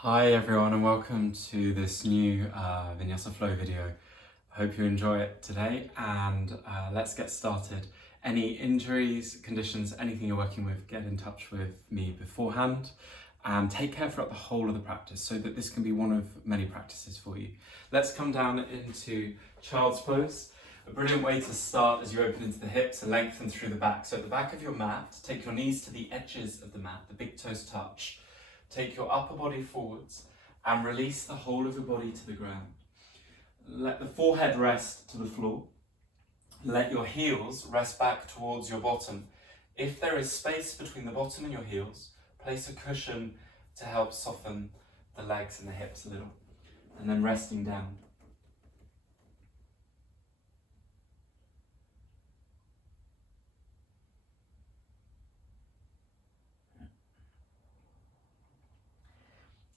Hi everyone and welcome to this new Vinyasa Flow video. I hope you enjoy it today and let's get started. Any injuries, conditions, anything you're working with, get in touch with me beforehand and take care throughout the whole of the practice so that this can be one of many practices for you. Let's come down into child's pose. A brilliant way to start as you open into the hips and lengthen through the back. So at the back of your mat, take your knees to the edges of the mat, the big toes touch. Take your upper body forwards and release the whole of your body to the ground. Let the forehead rest to the floor. Let your heels rest back towards your bottom. If there is space between the bottom and your heels, place a cushion to help soften the legs and the hips a little. And then resting down.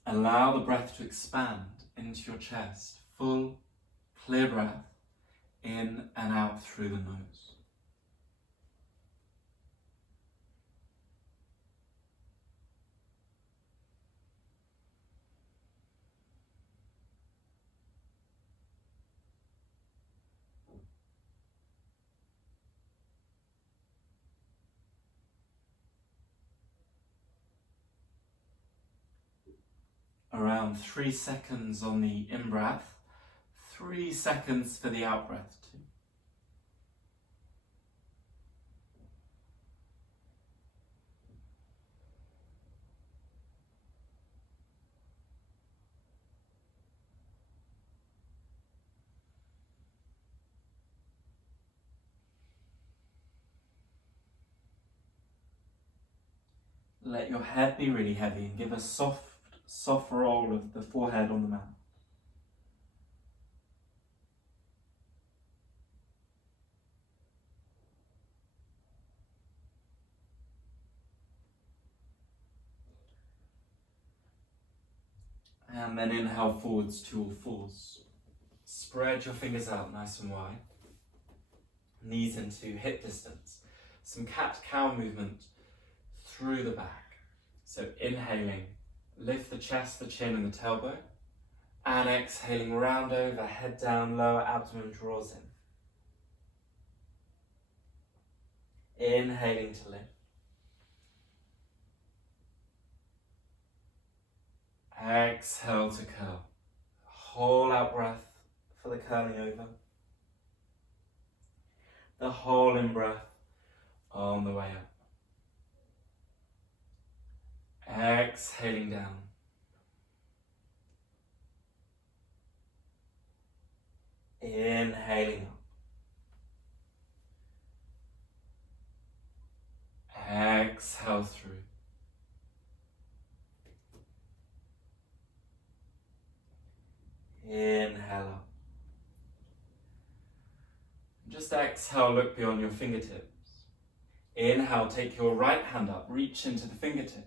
Allow the breath to expand into your chest. Full, clear breath in and out through the nose. Around 3 seconds on the in-breath, 3 seconds for the out-breath too. Let your head be really heavy and give a soft roll of the forehead on the mat. And then inhale forwards to all fours. Spread your fingers out nice and wide. Knees into hip distance. Some cat-cow movement through the back. So inhaling, lift the chest, the chin and the tailbone. And exhaling, round over, head down, lower abdomen draws in. Inhaling to lift. Exhale to curl. Whole out breath for the curling over. The whole in breath on the way up. Exhaling down. Inhaling up. Exhale through. Inhale up. Just exhale, look beyond your fingertips. Inhale, take your right hand up, reach into the fingertips.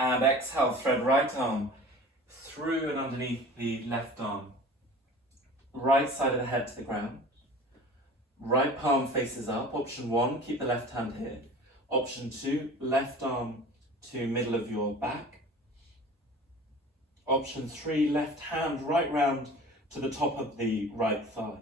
And exhale, thread right arm through and underneath the left arm. Right side of the head to the ground. Right palm faces up. Option 1, keep the left hand here. Option 2, left arm to middle of your back. Option 3, left hand right round to the top of the right thigh.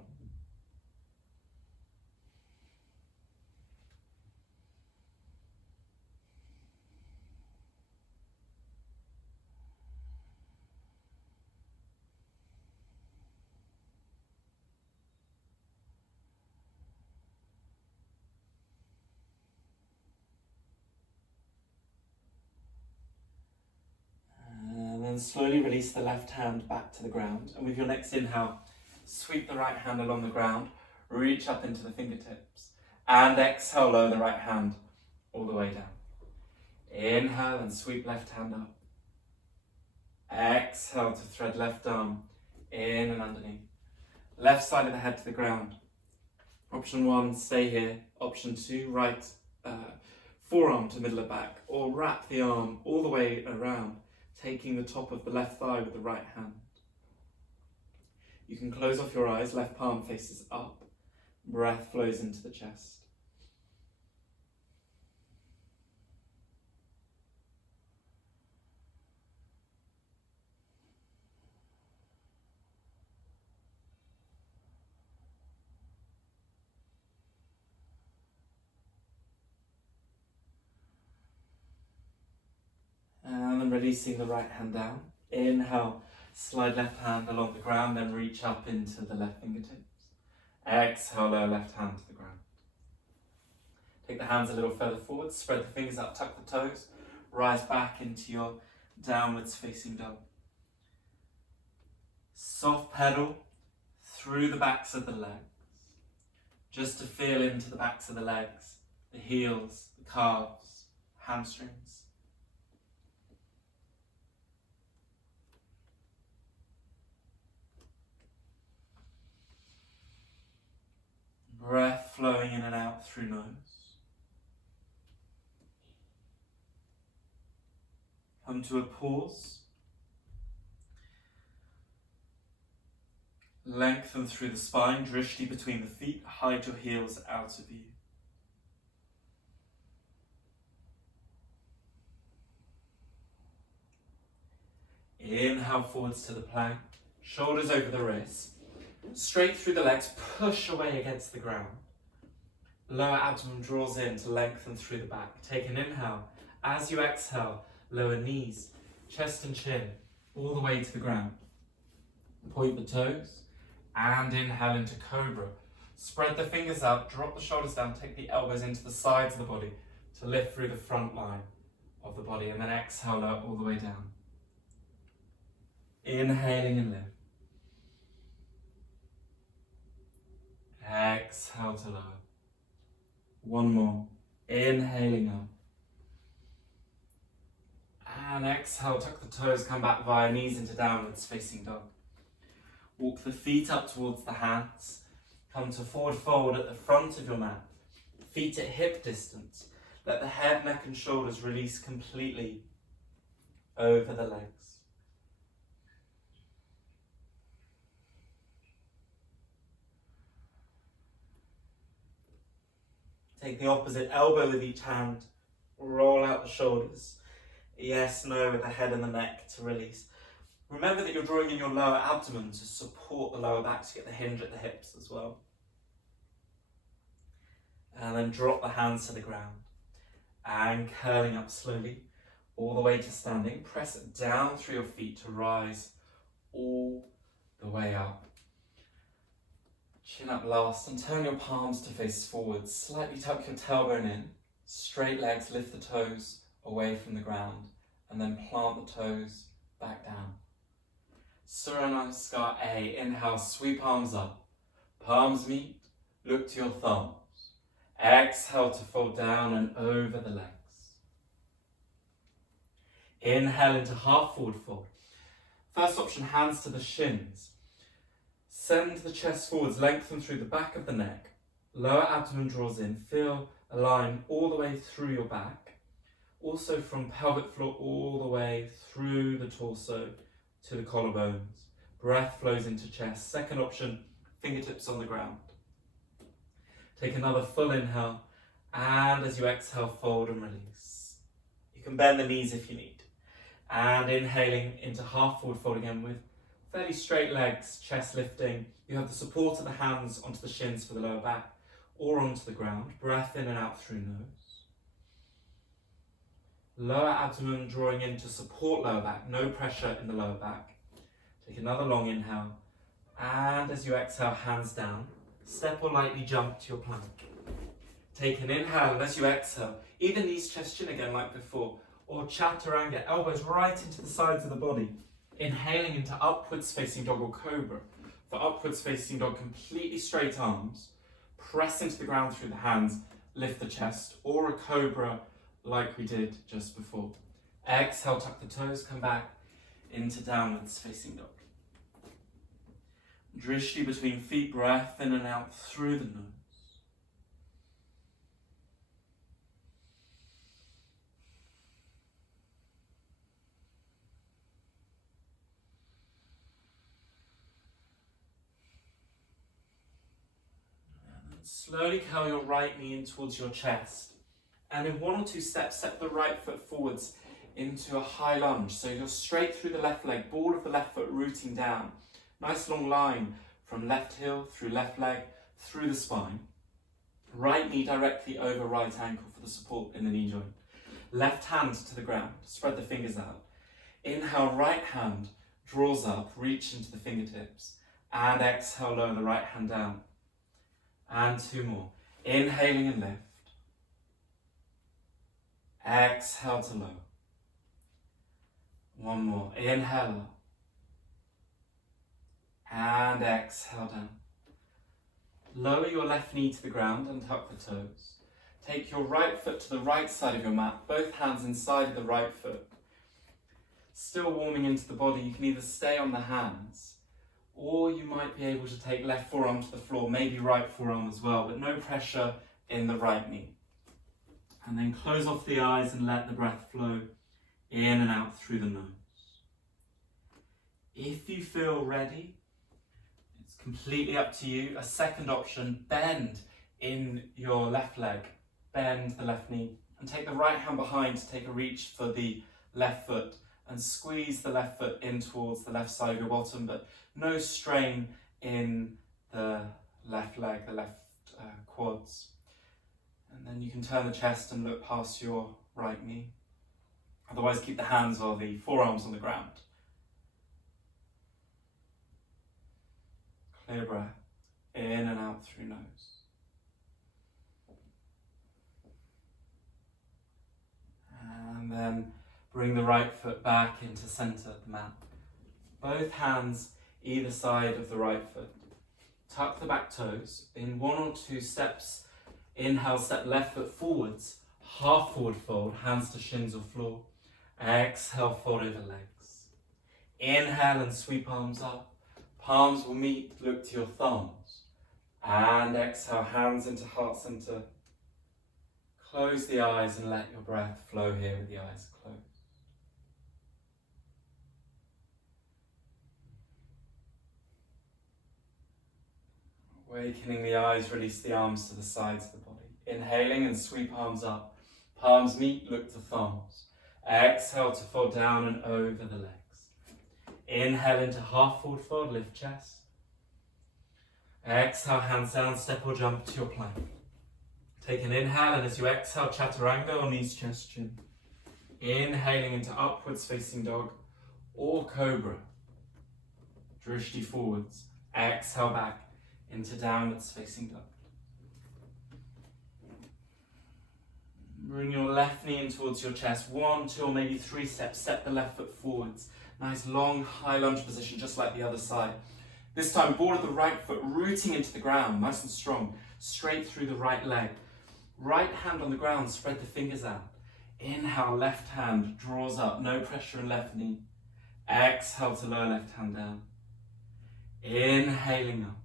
And slowly release the left hand back to the ground. And with your next inhale, sweep the right hand along the ground, reach up into the fingertips. And exhale, lower the right hand all the way down. Inhale and sweep left hand up. Exhale to thread left arm in and underneath. Left side of the head to the ground. Option 1, stay here. Option 2, right forearm to middle of back. Or wrap the arm all the way around, taking the top of the left thigh with the right hand. You can close off your eyes, left palm faces up. Breath flows into the chest. releasing the right hand down. Inhale, slide left hand along the ground, then reach up into the left fingertips. Exhale, lower left hand to the ground. Take the hands a little further forward, spread the fingers out, tuck the toes, rise back into your downwards facing dog. Soft pedal through the backs of the legs, just to feel into the backs of the legs, the heels, the calves, hamstrings. Breath flowing in and out through nose. Come to a pause. Lengthen through the spine, drishti between the feet, hide your heels out of view. Inhale forwards to the plank, shoulders over the wrists, straight through the legs, push away against the ground. Lower abdomen draws in to lengthen through the back. Take an inhale. As you exhale, lower knees, chest and chin, all the way to the ground. Point the toes, and inhale into cobra. Spread the fingers out, drop the shoulders down, take the elbows into the sides of the body to lift through the front line of the body, and then exhale lower all the way down. Inhaling and lift. Exhale to lower. One more. Inhaling up. And exhale, tuck the toes, come back via knees into downwards facing dog. Walk the feet up towards the hands. Come to forward fold at the front of your mat. Feet at hip distance. Let the head, neck and shoulders release completely over the legs. Take the opposite elbow with each hand. Roll out the shoulders. Yes, no with the head and the neck to release. Remember that you're drawing in your lower abdomen to support the lower back, to get the hinge at the hips as well. And then drop the hands to the ground. And curling up slowly, all the way to standing. Press down through your feet to rise all the way up. Chin up last, and turn your palms to face forward. Slightly tuck your tailbone in. Straight legs, lift the toes away from the ground, and then plant the toes back down. Surya Namaskar A. Inhale, sweep arms up. Palms meet, look to your thumbs. Exhale to fold down and over the legs. Inhale into half forward fold. First option, hands to the shins. Send the chest forwards, lengthen through the back of the neck. Lower abdomen draws in, feel a line all the way through your back. Also from pelvic floor all the way through the torso to the collarbones. Breath flows into chest. Second option, fingertips on the ground. Take another full inhale, and as you exhale, fold and release. You can bend the knees if you need. And inhaling into half forward fold again with fairly straight legs, chest lifting. You have the support of the hands onto the shins for the lower back or onto the ground. Breath in and out through nose. Lower abdomen drawing in to support lower back, no pressure in the lower back. Take another long inhale, and as you exhale, hands down. Step or lightly jump to your plank. Take an inhale, and as you exhale, either knees, chest, chin again like before, or chaturanga, elbows right into the sides of the body. Inhaling into upwards facing dog or cobra. For upwards facing dog, completely straight arms. Press into the ground through the hands, lift the chest, or a cobra like we did just before. Exhale, tuck the toes, come back into downwards facing dog. Drishti between feet, breath in and out through the nose. And then slowly curl your right knee in towards your chest. And in one or two steps, step the right foot forwards into a high lunge. So you're straight through the left leg, ball of the left foot rooting down. Nice long line from left heel through left leg, through the spine. Right knee directly over right ankle for the support in the knee joint. Left hand to the ground, spread the fingers out. Inhale, right hand draws up, reach into the fingertips. And exhale, lower the right hand down. And 2 more. Inhaling and lift. Exhale to lower. 1 more. Inhale up. And exhale down. Lower your left knee to the ground and tuck the toes. Take your right foot to the right side of your mat, both hands inside the right foot. Still warming into the body, you can either stay on the hands, or you might be able to take left forearm to the floor, maybe right forearm as well, but no pressure in the right knee. And then close off the eyes and let the breath flow in and out through the nose. If you feel ready, it's completely up to you. A second option, bend in your left leg, bend the left knee, and take the right hand behind to take a reach for the left foot, and squeeze the left foot in towards the left side of your bottom, but no strain in the left leg, the left quads. And then you can turn the chest and look past your right knee. Otherwise, keep the hands or the forearms on the ground. Clear breath, in and out through nose. And then bring the right foot back into center of the mat. Both hands either side of the right foot. Tuck the back toes. In 1 or 2 steps, inhale, step left foot forwards. Half forward fold, hands to shins or floor. Exhale, fold over legs. Inhale and sweep arms up. Palms will meet, look to your thumbs. And exhale, hands into heart center. Close the eyes and let your breath flow here with the eyes closed. Awakening the eyes, release the arms to the sides of the body. Inhaling and sweep arms up. Palms meet, look to thumbs. Exhale to fold down and over the legs. Inhale into half forward fold, lift chest. Exhale, hands down, step or jump to your plank. Take an inhale, and as you exhale, chaturanga or knees, chest, chin. Inhaling into upwards facing dog or cobra. Drishti forwards. Exhale back into downwards facing dog. Bring your left knee in towards your chest. 1, 2, or maybe 3 steps. Step the left foot forwards. Nice long high lunge position, just like the other side. This time, ball of the right foot rooting into the ground, nice and strong. Straight through the right leg. Right hand on the ground, spread the fingers out. Inhale, left hand draws up, no pressure in left knee. Exhale to lower left hand down. Inhaling up.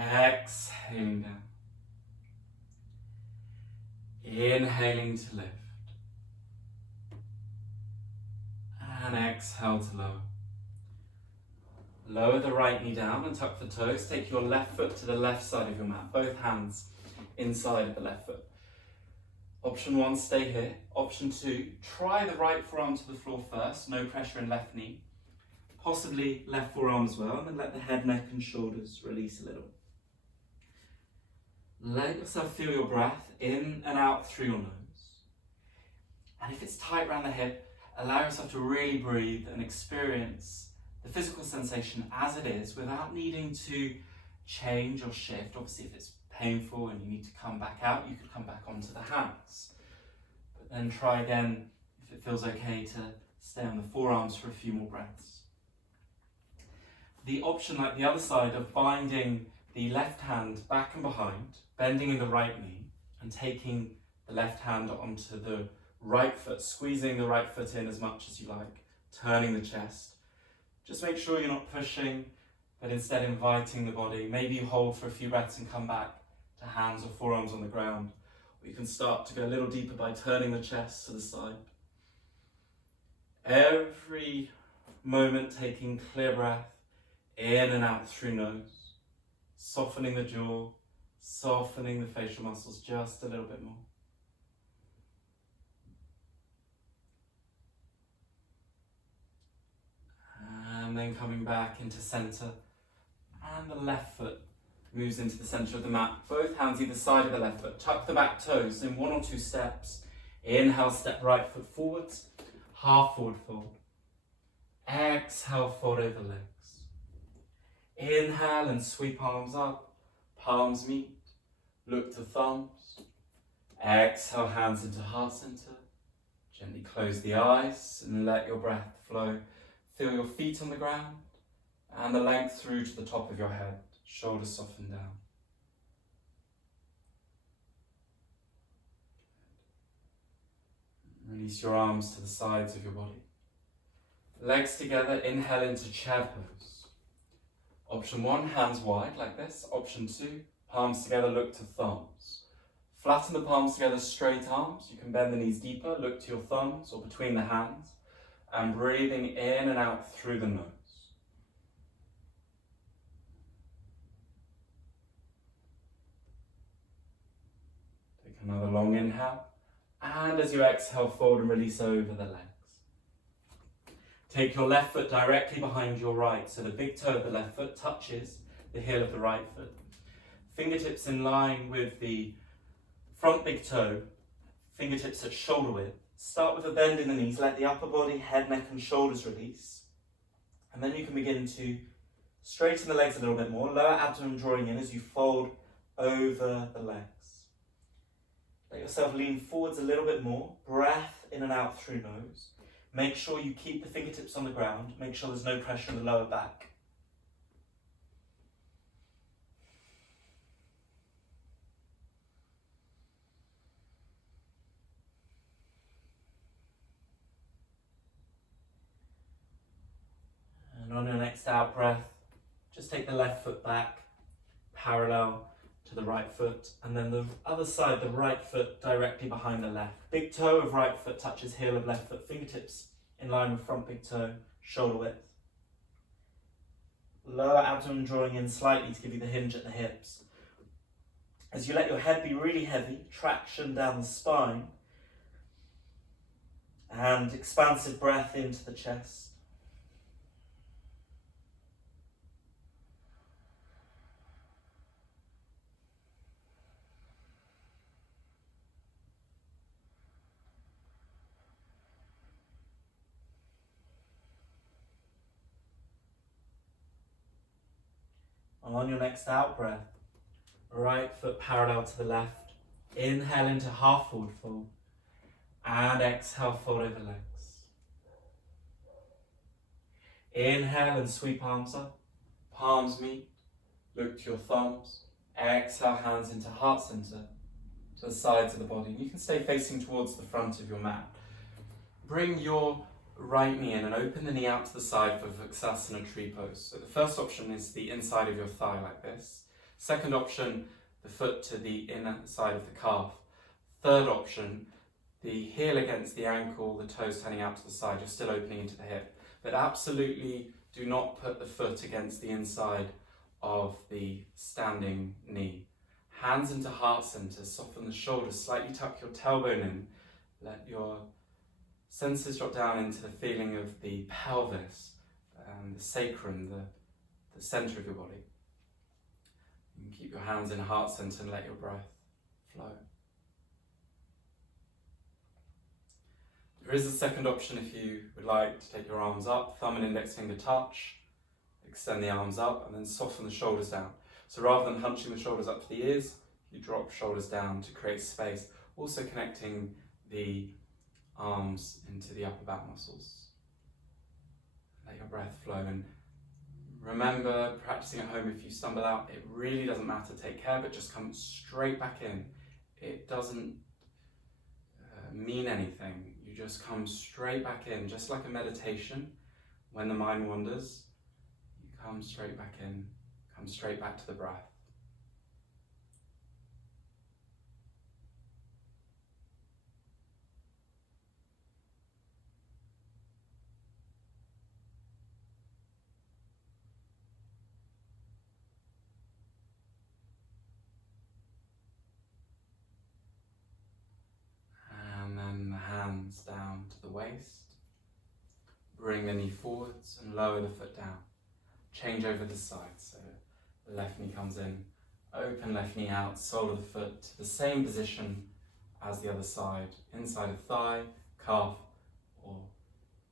Exhaling down. Inhaling to lift. And exhale to lower. Lower the right knee down and tuck the toes. Take your left foot to the left side of your mat. Both hands inside of the left foot. Option 1, stay here. Option 2, try the right forearm to the floor first. No pressure in left knee. Possibly left forearm as well. And then let the head, neck and shoulders release a little. Let yourself feel your breath in and out through your nose. And if it's tight around the hip, allow yourself to really breathe and experience the physical sensation as it is without needing to change or shift. Obviously, if it's painful and you need to come back out, you could come back onto the hands. But then try again if it feels okay to stay on the forearms for a few more breaths. The option, like the other side, of binding the left hand back and behind, bending in the right knee, and taking the left hand onto the right foot, squeezing the right foot in as much as you like, turning the chest. Just make sure you're not pushing, but instead inviting the body. Maybe you hold for a few breaths and come back to hands or forearms on the ground. Or you can start to go a little deeper by turning the chest to the side. Every moment taking clear breath in and out through nose, softening the jaw, softening the facial muscles just a little bit more. And then coming back into center, and the left foot moves into the center of the mat. Both hands either side of the left foot. Tuck the back toes in 1 or 2 steps. Inhale, step right foot forwards, half forward fold. Exhale, fold over legs. Inhale and sweep arms up, palms meet, look to thumbs. Exhale, hands into heart center. Gently close the eyes and let your breath flow. Feel your feet on the ground and the length through to the top of your head. Shoulders soften down. Release your arms to the sides of your body. Legs together, inhale into chair pose. Option 1, hands wide like this. Option 2, palms together, look to thumbs. Flatten the palms together, straight arms. You can bend the knees deeper, look to your thumbs or between the hands. And breathing in and out through the nose. Take another long inhale. And as you exhale, fold and release over the legs. Take your left foot directly behind your right, so the big toe of the left foot touches the heel of the right foot. Fingertips in line with the front big toe, fingertips at shoulder width. Start with a bend in the knees, let the upper body, head, neck and shoulders release. And then you can begin to straighten the legs a little bit more, lower abdomen drawing in as you fold over the legs. Let yourself lean forwards a little bit more, breath in and out through nose. Make sure you keep the fingertips on the ground, make sure there's no pressure in the lower back. And on your next out breath, just take the left foot back, parallel to the right foot, and then the other side, the right foot directly behind the left. Big toe of right foot touches heel of left foot, fingertips in line with front big toe, shoulder width. Lower abdomen drawing in slightly to give you the hinge at the hips. As you let your head be really heavy, traction down the spine, and expansive breath into the chest. On your next out breath, right foot parallel to the left. Inhale into half forward fold. And exhale, fold over legs. Inhale and sweep arms up. Palms meet. Look to your thumbs. Exhale, hands into heart center, to the sides of the body. And you can stay facing towards the front of your mat. Bring your right knee in and open the knee out to the side for Vinyasa tree pose. So the first option is the inside of your thigh like this. Second option, the foot to the inner side of the calf. Third option, the heel against the ankle, the toes turning out to the side, you're still opening into the hip. But absolutely do not put the foot against the inside of the standing knee. Hands into heart center, soften the shoulders, slightly tuck your tailbone in. Let your senses drop down into the feeling of the pelvis and the sacrum, the center of your body. You can keep your hands in heart center and let your breath flow. There is a second option if you would like to take your arms up, thumb and index finger touch, extend the arms up and then soften the shoulders down. So rather than hunching the shoulders up to the ears, you drop shoulders down to create space, also connecting the arms into the upper back muscles. Let your breath flow and remember, practicing at home, if you stumble out, it really doesn't matter, take care, but just come straight back in. It doesn't mean anything, you just come straight back in, just like a meditation. When the mind wanders, you come straight back in, come straight back to the breath. Down to the waist. Bring the knee forwards and lower the foot down. Change over the side, so the left knee comes in, open left knee out, sole of the foot to the same position as the other side. Inside of thigh, calf, or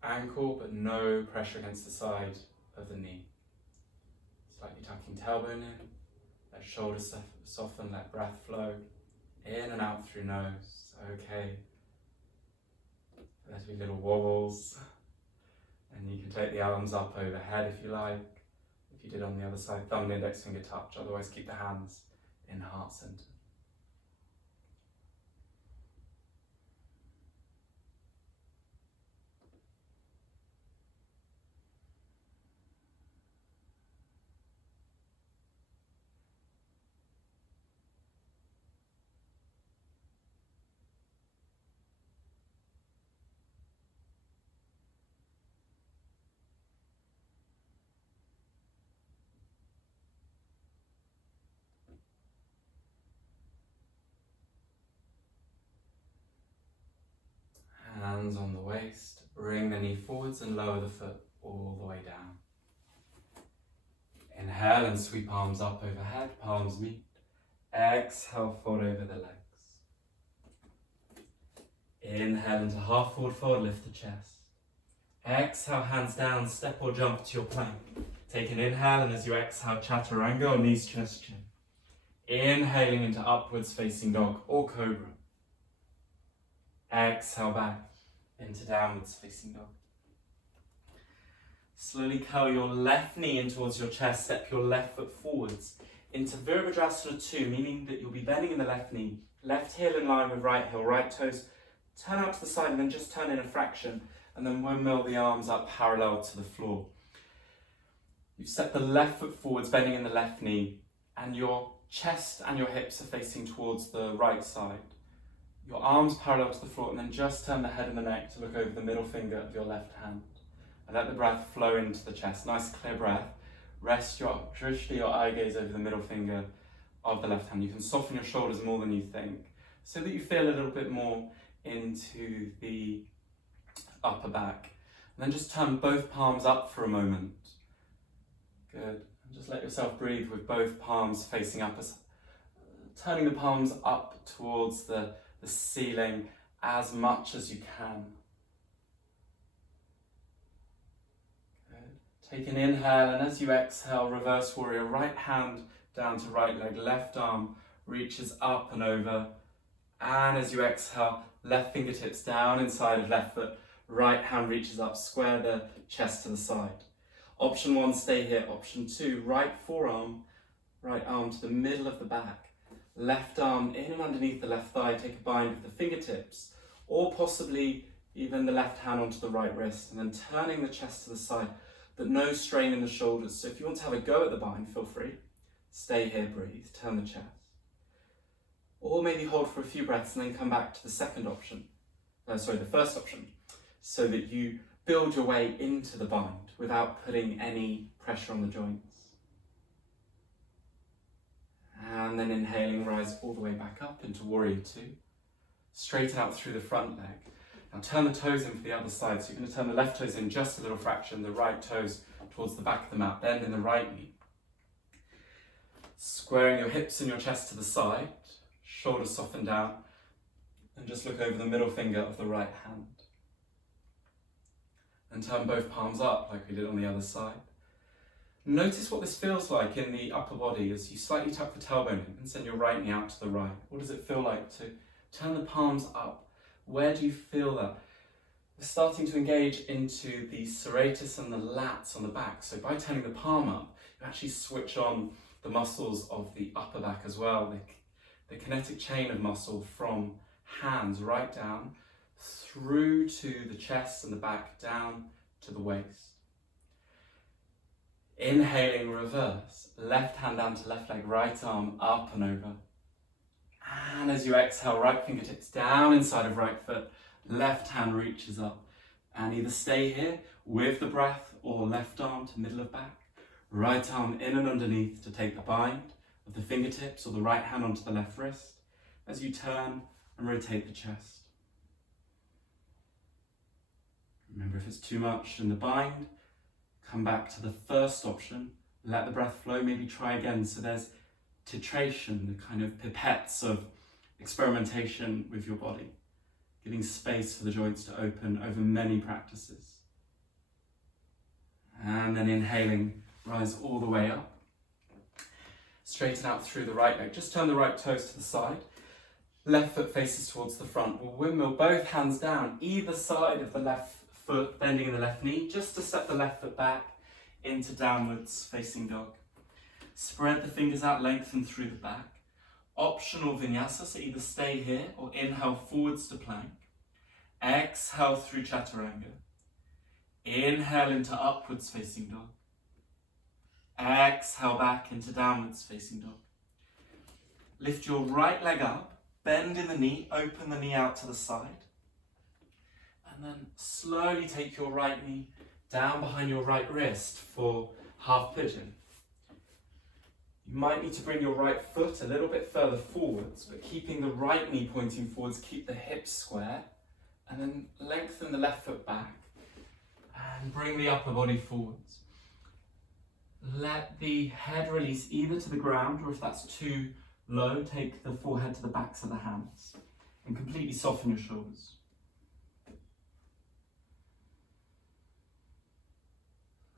ankle, but no pressure against the side of the knee. Slightly tucking tailbone in, let shoulders soften, let breath flow in and out through nose. Okay. There'll be little wobbles. And you can take the arms up overhead if you like. If you did on the other side, thumb and index finger touch. Otherwise, keep the hands in heart center. Hands on the waist, bring the knee forwards and lower the foot all the way down. Inhale and sweep arms up overhead, palms meet. Exhale, fold over the legs. Inhale into half forward fold, lift the chest. Exhale, hands down, step or jump to your plank. Take an inhale and as you exhale, chaturanga or knees, chest, chin. Inhaling into upwards facing dog or cobra. Exhale back into downwards facing dog. Slowly curl your left knee in towards your chest, step your left foot forwards into Virabhadrasana 2, meaning that you'll be bending in the left knee, left heel in line with right heel, right toes, turn out to the side and then just turn in a fraction, and then windmill the arms up parallel to the floor. You've stepped the left foot forwards, bending in the left knee, and your chest and your hips are facing towards the right side. Your arms parallel to the floor, and then just turn the head and the neck to look over the middle finger of your left hand. And let the breath flow into the chest. Nice clear breath. Rest your eye gaze over the middle finger of the left hand. You can soften your shoulders more than you think, so that you feel a little bit more into the upper back. And then just turn both palms up for a moment. Good. And just let yourself breathe with both palms facing up, turning the palms up towards the ceiling as much as you can. Take an inhale, and as you exhale, reverse warrior, right hand down to right leg, left arm reaches up and over. And as you exhale, left fingertips down inside of left foot, right hand reaches up, square the chest to the side. Option 1, stay here. Option 2, right forearm, right arm to the middle of the back. Left arm in and underneath the left thigh, take a bind with the fingertips, or possibly even the left hand onto the right wrist, and then turning the chest to the side, but no strain in the shoulders. So if you want to have a go at the bind, feel free. Stay here, breathe, turn the chest. Or maybe hold for a few breaths and then come back to the the first option, so that you build your way into the bind without putting any pressure on the joints. And then inhaling, rise all the way back up into warrior 2. Straighten out through the front leg. Now turn the toes in for the other side. So you're going to turn the left toes in just a little fraction, the right toes towards the back of the mat, bend in the right knee. Squaring your hips and your chest to the side, shoulders soften down, and just look over the middle finger of the right hand. And turn both palms up like we did on the other side. Notice what this feels like in the upper body as you slightly tuck the tailbone in and send your right knee out to the right. What does it feel like to turn the palms up? Where do you feel that? We're starting to engage into the serratus and the lats on the back. So by turning the palm up, you actually switch on the muscles of the upper back as well. The kinetic chain of muscle from hands right down through to the chest and the back, down to the waist. Inhaling, reverse, left hand down to left leg, right arm up and over. And as you exhale, right fingertips down inside of right foot, left hand reaches up. And either stay here with the breath or left arm to middle of back, right arm in and underneath to take the bind of the fingertips or the right hand onto the left wrist as you turn and rotate the chest. Remember, if it's too much in the bind, come back to the first option, let the breath flow, maybe try again. So there's titration, the kind of pipettes of experimentation with your body, giving space for the joints to open over many practices. And then inhaling, rise all the way up. Straighten out through the right leg. Just turn the right toes to the side. Left foot faces towards the front. We'll windmill both hands down, either side of the left foot, bending in the left knee, just to step the left foot back into downwards facing dog. Spread the fingers out, lengthen through the back. Optional vinyasa, so either stay here or inhale forwards to plank. Exhale through chaturanga. Inhale into upwards facing dog. Exhale back into downwards facing dog. Lift your right leg up, bend in the knee, open the knee out to the side. And then slowly take your right knee down behind your right wrist for half pigeon. You might need to bring your right foot a little bit further forwards, but keeping the right knee pointing forwards, keep the hips square, and then lengthen the left foot back and bring the upper body forwards. Let the head release either to the ground, or if that's too low, take the forehead to the backs of the hands and completely soften your shoulders.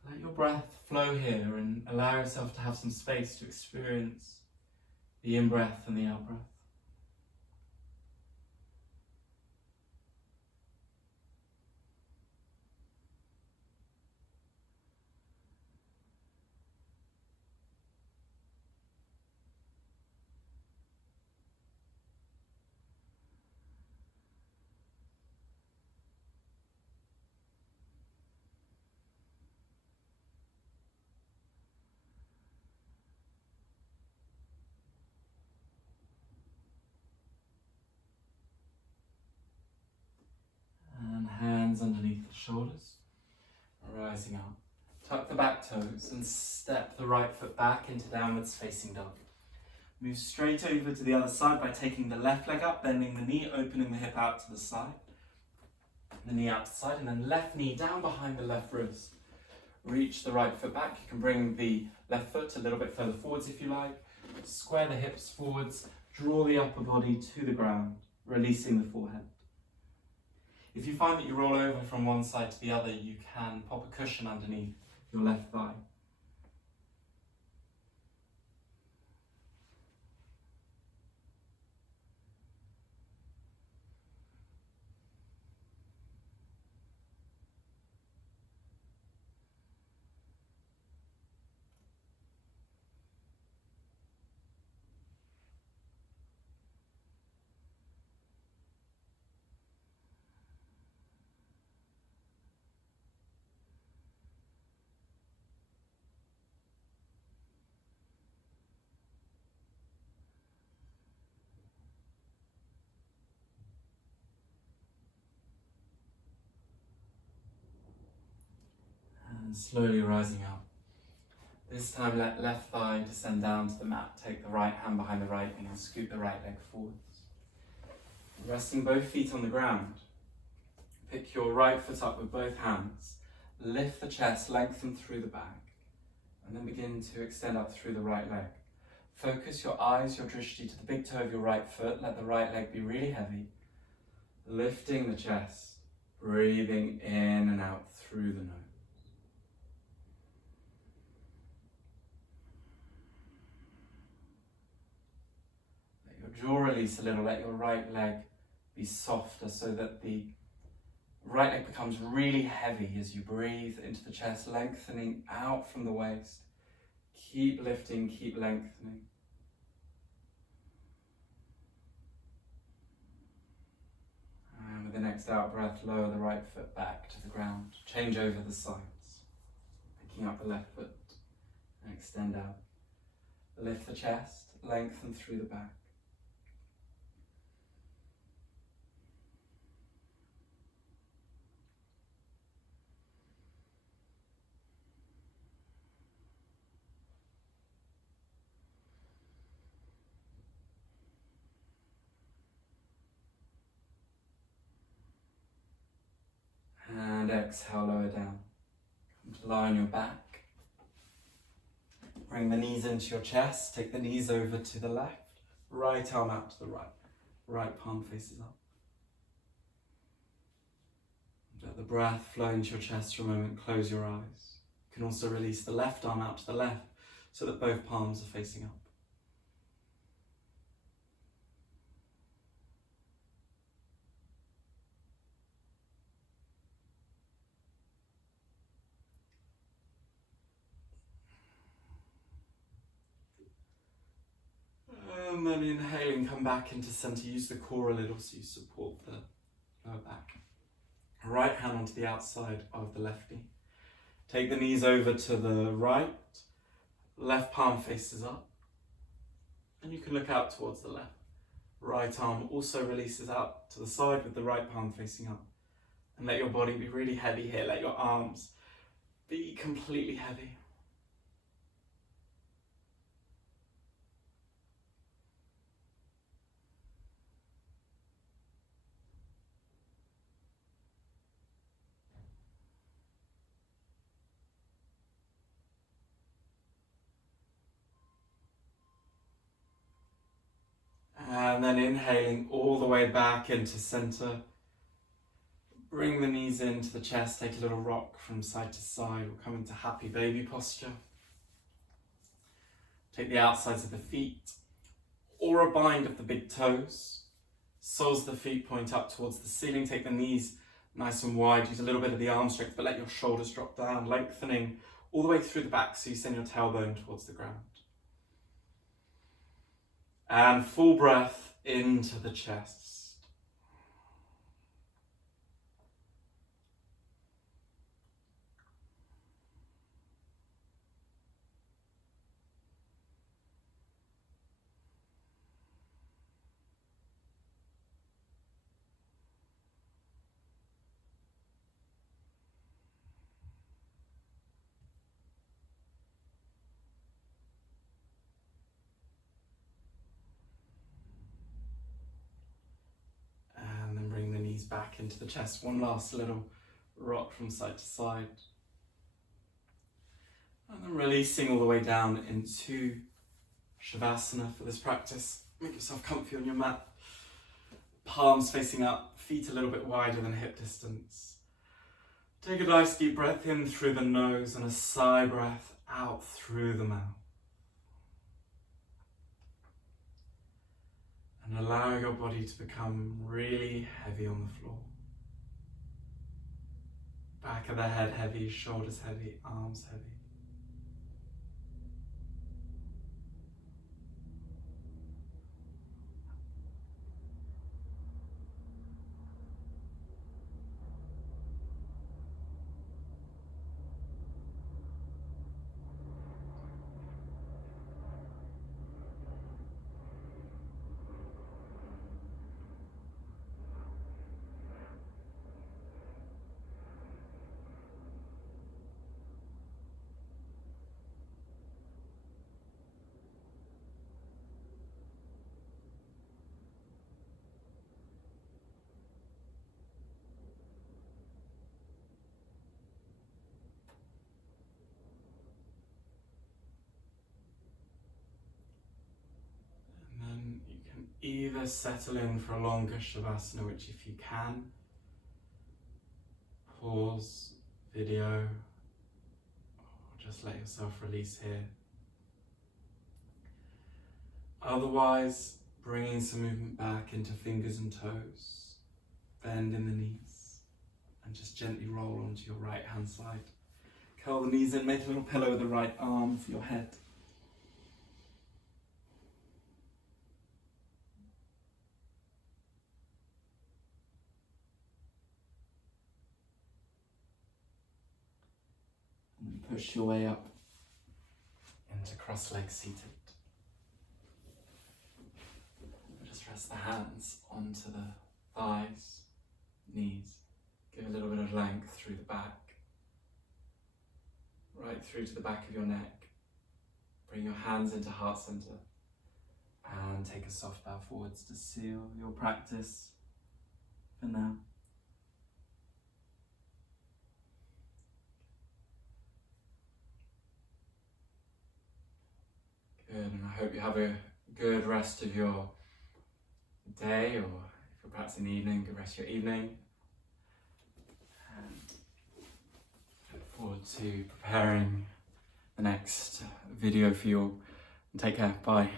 Let your breath flow here and allow yourself to have some space to experience the in-breath and the out-breath. Hands underneath the shoulders, rising up. Tuck the back toes and step the right foot back into downwards facing dog. Move straight over to the other side by taking the left leg up, bending the knee, opening the hip out to the side. The knee out to the side, and then left knee down behind the left wrist. Reach the right foot back. You can bring the left foot a little bit further forwards if you like. Square the hips forwards, draw the upper body to the ground, releasing the forehead. If you find that you roll over from one side to the other, you can pop a cushion underneath your left thigh. And slowly rising up. This time let left thigh descend down to the mat. Take the right hand behind the right knee and scoot the right leg forwards. Resting both feet on the ground. Pick your right foot up with both hands. Lift the chest, lengthen through the back. And then begin to extend up through the right leg. Focus your eyes, your drishti to the big toe of your right foot. Let the right leg be really heavy. Lifting the chest. Breathing in and out through the nose. Jaw release a little, let your right leg be softer so that the right leg becomes really heavy as you breathe into the chest, lengthening out from the waist. Keep lifting, keep lengthening. And with the next out breath, lower the right foot back to the ground. Change over the sides, picking up the left foot and extend out. Lift the chest, lengthen through the back. And exhale, lower down. Come to lie on your back. Bring the knees into your chest. Take the knees over to the left. Right arm out to the right. right palm faces up. Let the breath flow into your chest for a moment, close your eyes. You can also release the left arm out to the left so that both palms are facing up. And then inhaling, come back into center. Use the core a little so you support the lower back. Right hand onto the outside of the left knee. Take the knees over to the right. Left palm faces up. And you can look out towards the left. Right arm also releases out to the side with the right palm facing up. And let your body be really heavy here. Let your arms be completely heavy. And then inhaling all the way back into center. Bring the knees into the chest, take a little rock from side to side. We'll come into happy baby posture. Take the outsides of the feet or a bind of the big toes. Soles of the feet point up towards the ceiling. Take the knees nice and wide. Use a little bit of the arm strength, but let your shoulders drop down, lengthening all the way through the back so you send your tailbone towards the ground. And full breath into the chest. Back into the chest. One last little rock from side to side. And then releasing all the way down into Shavasana for this practice. Make yourself comfy on your mat. Palms facing up, feet a little bit wider than hip distance. Take a nice deep breath in through the nose and a sigh breath out through the mouth. And allow your body to become really heavy on the floor. Back of the head heavy, shoulders heavy, arms heavy. Either settle in for a longer Shavasana, which if you can, pause video, or just let yourself release here. Otherwise, bringing some movement back into fingers and toes, bend in the knees, and just gently roll onto your right hand side. Curl the knees in, make a little pillow with the right arm for your head. Push your way up into cross-legged seated. Just rest the hands onto the thighs, knees. Give a little bit of length through the back, right through to the back of your neck. Bring your hands into heart center and take a soft bow forwards to seal your practice for now. Good, and I hope you have a good rest of your day, or if you're perhaps in the evening, good rest of your evening. And look forward to preparing the next video for you all. Take care, bye.